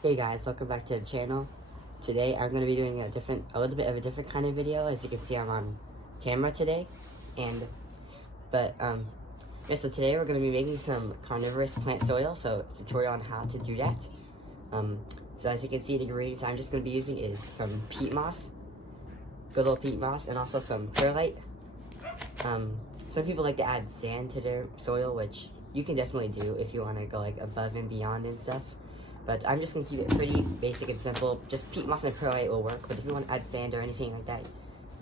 Hey guys, welcome back to the channel. Today I'm going to be doing a little bit of a different kind of video. As you can see, I'm on camera today, so today we're going to be making some carnivorous plant soil. So tutorial on how to do that. So as you can see, the ingredients I'm just going to be using is some peat moss, good old peat moss, and also some perlite. Some people like to add sand to their soil, which you can definitely do if you want to go like above and beyond and stuff. But I'm just going to keep it pretty basic and simple. Just peat moss and perlite will work, but if you want to add sand or anything like that,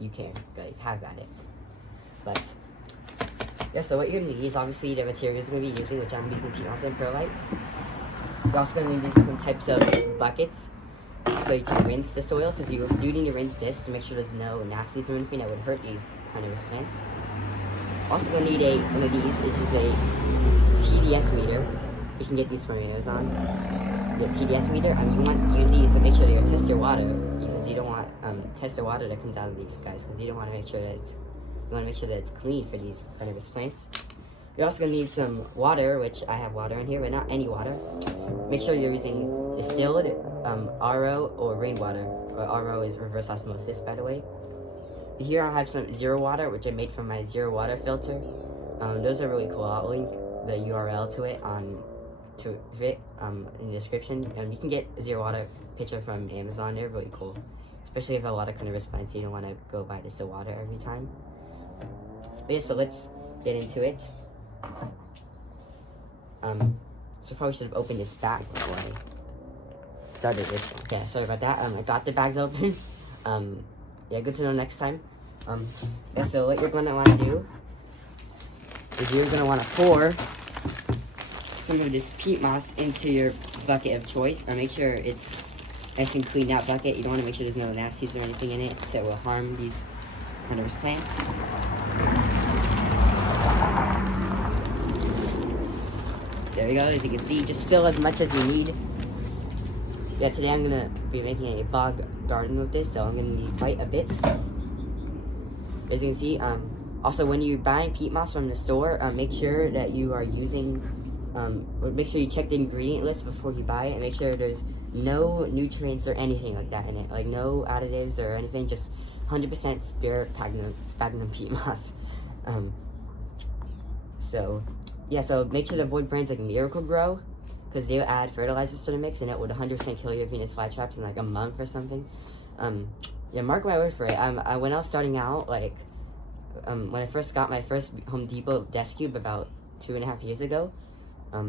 you can, like, have at it. But, yeah, so what you're going to need is obviously the materials you're going to be using, which I'm using peat moss and perlite. You're also going to need different types of buckets, so you can rinse the soil, because you do need to rinse this to make sure there's no nasties or anything that would hurt these carnivorous plants. Also going to need one of these, which is a TDS meter. You can get these from Amazon. Your TDS meter, you want to use these to make sure that you test your water, because you don't want test the water that comes out of these guys, because you don't want to make sure that it's clean for these carnivorous plants. You're also going to need some water, which I have water in here, but not any water. Make sure you're using distilled RO or rainwater, or RO is reverse osmosis, by the way. Here I have some zero water, which I made from my zero water filter. Those are really cool. I'll link the URL to it in the description. You can get a zero water pitcher from Amazon. They're really cool, especially if you have a lot of carnivorous plants, so you don't want to go buy distilled water every time. But yeah, so let's get into it. So probably should have opened this bag before I started this one. Yeah, sorry about that. I got the bags open. Yeah, good to know next time. Yeah, so what you're gonna want to do is you're gonna want to pour some of this peat moss into your bucket of choice. Make sure it's nice and cleaned out bucket. You don't want to make sure there's no nasties or anything in it that will harm these carnivorous plants. There we go. As you can see, just fill as much as you need. Yeah, today I'm gonna be making a bog garden with this, so I'm gonna need quite a bit. As you can see, also when you're buying peat moss from the store, make sure that you are using make sure you check the ingredient list before you buy it, and make sure there's no nutrients or anything like that in it, like no additives or anything, just 100% sphagnum peat moss. So make sure to avoid brands like Miracle-Gro, because they'll add fertilizers to the mix, and it would 100% kill your Venus flytraps in like a month or something. Yeah, mark my word for it. When I was starting out, when I first got my first Home Depot Death Cube about 2.5 years ago,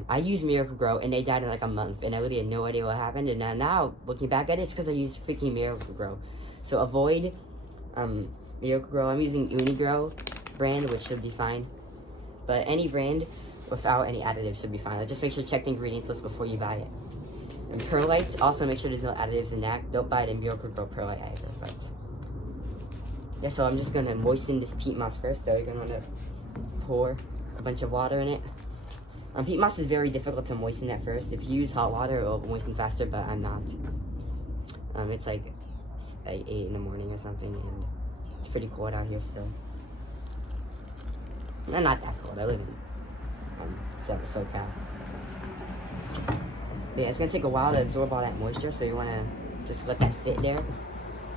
I used Miracle-Gro, and they died in like a month, and I really had no idea what happened. And now looking back at it, it's because I used freaking Miracle-Gro. So avoid Miracle-Gro. I'm using Unigrow brand, which should be fine, but any brand without any additives should be fine. Just make sure to check the ingredients list before you buy it. And perlite, also make sure there's no additives in that. Don't buy the Miracle-Gro perlite either. But yeah, so I'm just gonna moisten this peat moss first. So you're gonna want to pour a bunch of water in it. Peat moss is very difficult to moisten at first. If you use hot water, it will moisten faster, but I'm not. It's like 8 in the morning or something, and it's pretty cold out here still. I'm not that cold. I live in SoCal. But yeah, it's gonna take a while to absorb all that moisture, so you wanna just let that sit there,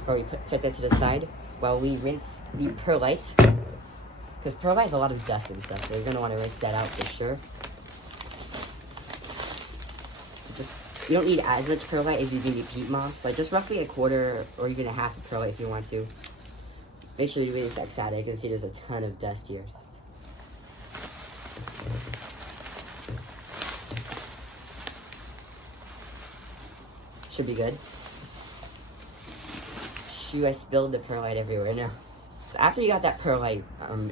or we set that to the side while we rinse the perlite, because perlite has a lot of dust and stuff, so you're gonna want to rinse that out for sure. You don't need as much perlite as you do peat moss, like just roughly a quarter or even a half of perlite if you want to. Make sure you rinse that side. You can see there's a ton of dust here. Should be good. Shoot, I spilled the perlite everywhere now. So after you got that perlite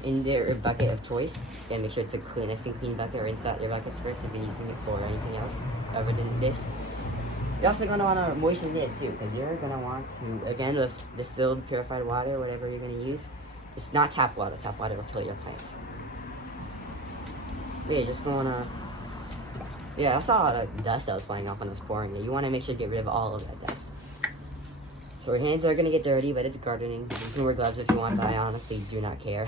in your bucket of choice, yeah, make sure it's a nice and clean bucket. Rinse out your buckets first if you're using it for anything else other than this. You're also going to want to moisten this too, because you're going to want to, again, with distilled purified water, whatever you're going to use, it's not tap water. Tap water will kill your plants. Yeah, just going to, yeah, I saw all the dust that was flying off when I was pouring it. You want to make sure to get rid of all of that dust. So your hands are going to get dirty, but it's gardening. You can wear gloves if you want, but I honestly do not care.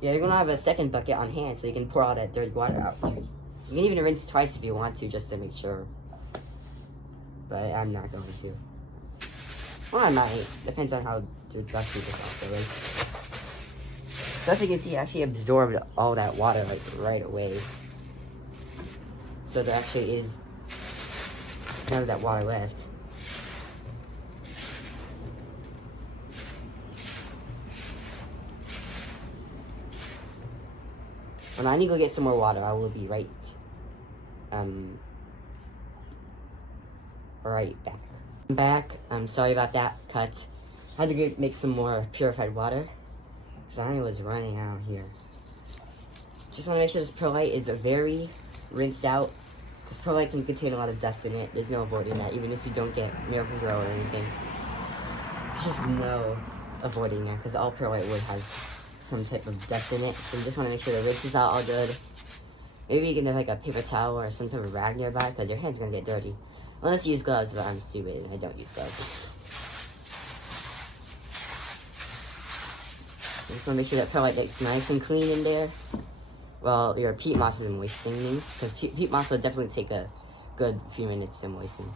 Yeah, you're going to have a second bucket on hand so you can pour all that dirty water out too. You can even rinse twice if you want to, just to make sure but I'm not going to. Well, I might. Depends on how dusty this also is. So as you can see, it actually absorbed all that water like right away. So there actually is none of that water left. When I need to go get some more water, I will be right back. I'm back. I'm sorry about that cut. I had to go make some more purified water because I was running out here. Just want to make sure this perlite is very rinsed out. This perlite can contain a lot of dust in it. There's no avoiding that, even if you don't get Miracle-Gro or anything. There's just no avoiding that because all perlite would have some type of dust in it. So you just want to make sure the rinse is out all good. Maybe you can have like a paper towel or some type of rag nearby because your hand's going to get dirty. Unless you use gloves, but I'm stupid and I don't use gloves. Just want to make sure that perlite looks nice and clean in there. Well, your peat moss is moistening, because peat moss will definitely take a good few minutes to moisten.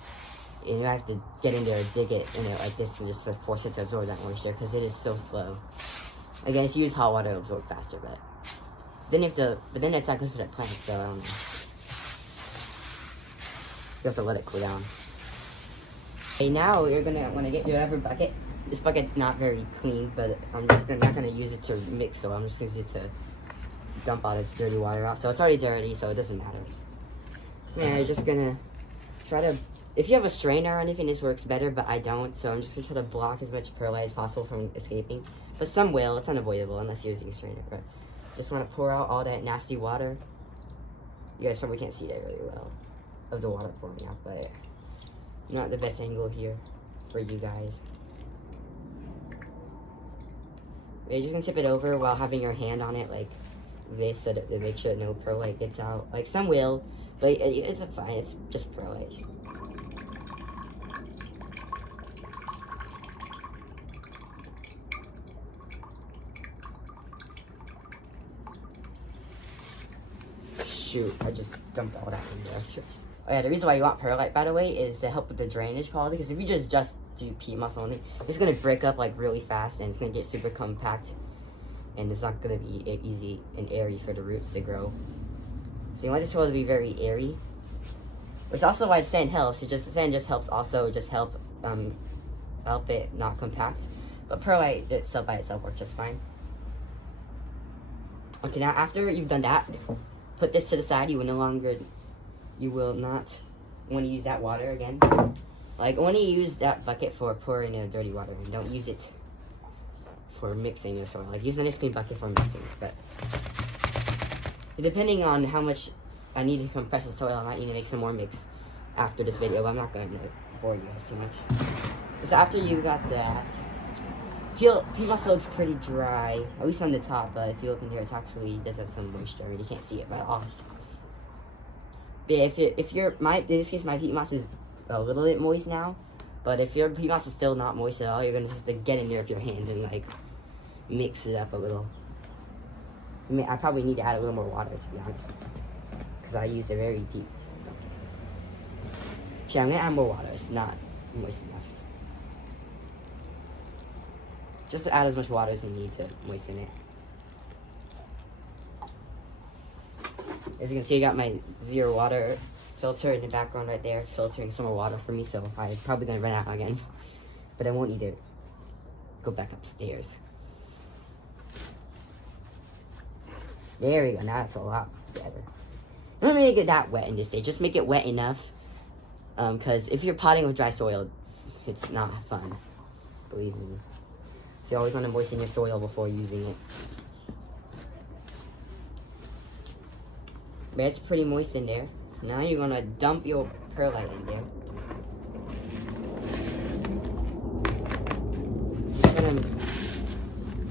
And you have to get in there and dig it in it like this and just like force it to absorb that moisture, because it is so slow. Again, if you use hot water, it'll absorb faster, but then it's not good for the plant, so I don't know. You have to let it cool down. Okay, now you're gonna want to get your other bucket. This bucket's not very clean, but I'm not gonna use it to mix, so I'm just gonna use it to dump all its dirty water out. So it's already dirty, so it doesn't matter. Yeah, you're just gonna try to, if you have a strainer or anything, this works better, but I don't, so I'm just gonna try to block as much perlite as possible from escaping. But some will, it's unavoidable unless you're using a strainer. But just wanna pour out all that nasty water. You guys probably can't see that very well of the water pouring out, but not the best angle here for you guys. You're just gonna tip it over while having your hand on it like this, so to make sure no perlite gets out. Like some will, but it's fine. It's just perlite. Shoot, I just dumped all that in there. Sure. Oh yeah, the reason why you want perlite, by the way, is to help with the drainage quality. Because if you just do peat moss only, it's gonna break up like really fast, and it's gonna get super compact, and it's not gonna be easy and airy for the roots to grow. So you want this soil to be very airy, which also why sand helps. Sand just helps help it not compact. But perlite itself by itself works just fine. Okay, now after you've done that, put this to the side. You will not want to use that water again. Like, only use that bucket for pouring in dirty water, and don't use it for mixing your soil. Like, use the nice clean bucket for mixing. But depending on how much I need to compress the soil, I might need to make some more mix after this video. But I'm not going to bore you guys too much. So after you got that, peat moss looks pretty dry, at least on the top. But if you look in here, it does have some moisture. I mean, you can't see it by all. But in this case, my peat moss is a little bit moist now. But if your peat moss is still not moist at all, you're gonna have to get in there with your hands and like mix it up a little. I probably need to add a little more water, to be honest, because I used a very deep bucket. Actually, I'm gonna add more water. It's not moist enough. Just to add as much water as you need to moisten it. As you can see, I got my zero water filter in the background right there, filtering some more water for me, so I'm probably going to run out again. But I won't need to go back upstairs. There we go, now it's a lot better. Don't make it that wet in this stage, just make it wet enough. Because if you're potting with dry soil, it's not fun, believe me. So you always want to moisten your soil before using it. But it's pretty moist in there. Now you're going to dump your perlite in there. I'm going to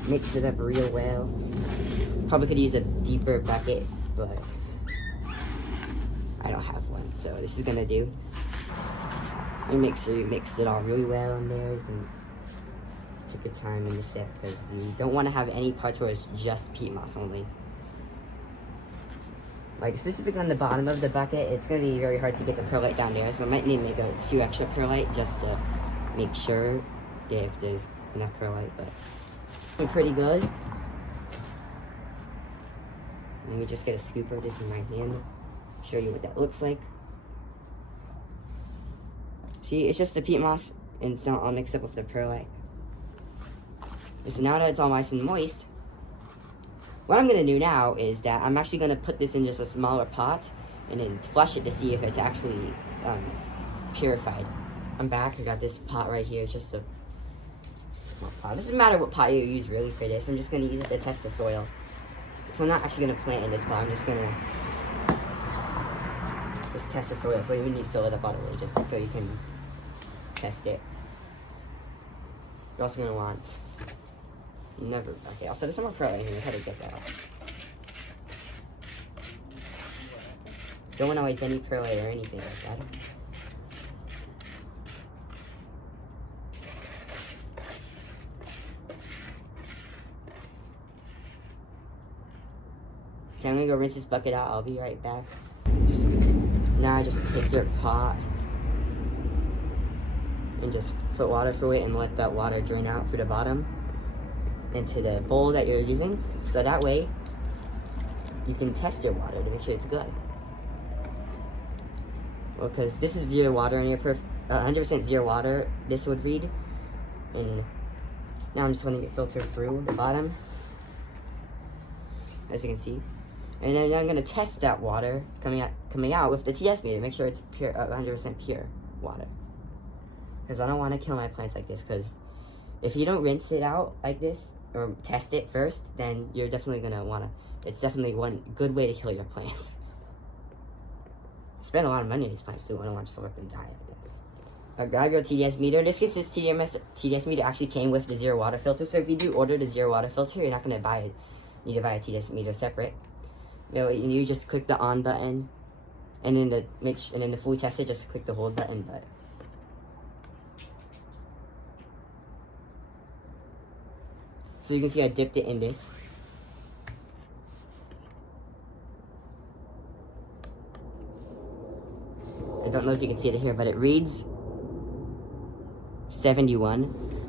mix it up real well. Probably could use a deeper bucket, but I don't have one, so this is going to do. You make sure you mix it all really well in there. You can take your time in the step, because you don't want to have any parts where it's just peat moss only. like specifically on the bottom of the bucket, it's going to be very hard to get the perlite down there, so I might need to make a few extra perlite just to make sure, yeah, if there's enough perlite, but pretty good. Let me just get a scoop of this in my hand, show you what that looks like. See, it's just the peat moss, and it's not all mixed up with the perlite. So now that it's all nice and moist, what I'm going to do now is that I'm actually going to put this in just a smaller pot and then flush it to see if it's actually purified. I'm back. I got this pot right here, just a small pot. It doesn't matter what pot you use really for this. I'm just going to use it to test the soil. So I'm not actually going to plant in this pot. I'm just going to just test the soil. So you need to fill it up all the way just so you can test it. You're also going to want... Okay, also there's some more perlite in here. How to get that off. Don't want to waste any perlite or anything like that. Okay, I'm gonna go rinse this bucket out. I'll be right back. Now just take your pot and just put water through it and let that water drain out through the bottom into the bowl that you're using, so that way you can test your water to make sure it's good. Well, because this is zero water and you're 100% zero water, this would read. And now I'm just letting it filter through the bottom, as you can see. And then I'm gonna test that water coming out with the TS meter, make sure it's pure, 100% pure water. Because I don't want to kill my plants like this. Because if you don't rinse it out like this, or test it first, then you're definitely gonna wanna. It's definitely one good way to kill your plants. Spend a lot of money on these plants too. I don't want to let them die. I got your TDS meter. In this case, this TDS meter actually came with the zero water filter. So if you do order the zero water filter, you're not gonna need to buy a TDS meter separate. You just click the on button, and then the fully test it, just click the hold button. But so you can see I dipped it in this. I don't know if you can see it here, but it reads 71,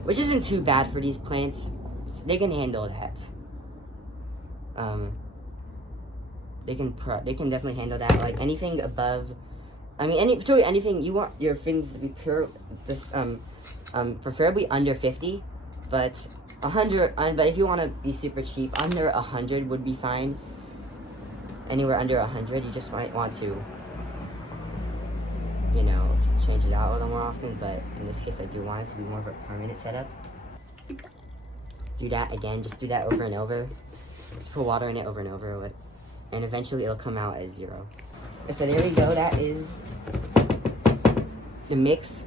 which isn't too bad for these plants. They can handle that. They can definitely handle that. Like anything above, I mean, anything you want your things to be pure. Just preferably under 50, but 100. But if you want to be super cheap, under 100 would be fine. Anywhere under 100, you just might want to, you know, change it out a little more often. But in this case, I do want it to be more of a permanent setup. Do that again. Just do that over and over. Just put water in it over and over, and eventually it'll come out as zero. So there we go. That is the mix.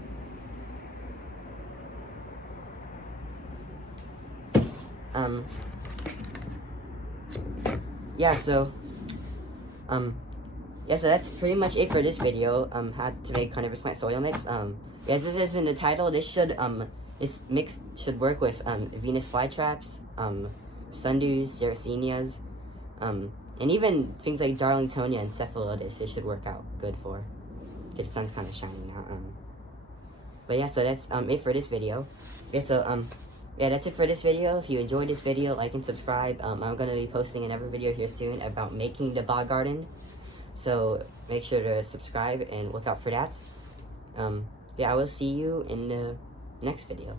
So that's pretty much it for this video. How to make carnivorous plant soil mix. As it is in the title, this mix should work with Venus flytraps, Sundews, Sarracenias, and even things like Darlingtonia and Cephalotus. It should work out good for. Okay, the sun's kind of shining now. But yeah, so that's it for this video. Yeah, that's it for this video. If you enjoyed this video, like and subscribe. I'm going to be posting another video here soon about making the bog garden. So make sure to subscribe and look out for that. Yeah, I will see you in the next video.